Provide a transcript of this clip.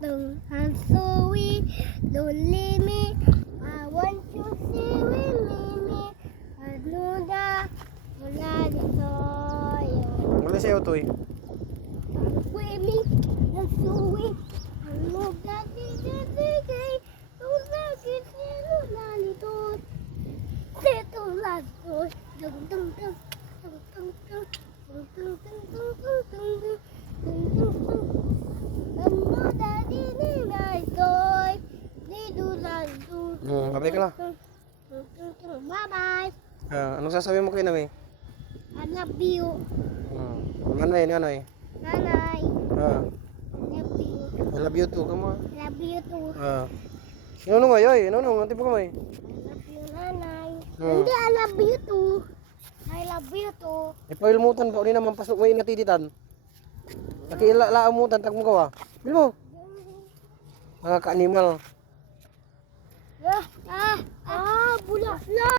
tung. I'm sorry, don't leave me. I want you to stay with me. I know that wala dito. Wala sa'yo to eh. I'm with me. I'm sorry. I know that it's don't let it wala dito. Dito lang ko. Dung dung dung. Dung dung dung. Dung dung dung dung dung dung dung. Dung dung dung. Ano dati ni Naisoy. Dito lang ko. Babay ka na. Bye-bye. Anong sasabihin mo kay Nanay? I love you. Nanay, nanay. Nanay. Ah, I love you. I love you too, kamo. I love you too. Ano nga yoy? Ano nanti pa kamay? I love you, Nanay. Hmm. Hindi, I love you too. I love you too. Ipailmutan pa uli naman pasok mo inatititan. Nakilala amutan tag mo gawa. Bil mo. Mga ka-animal.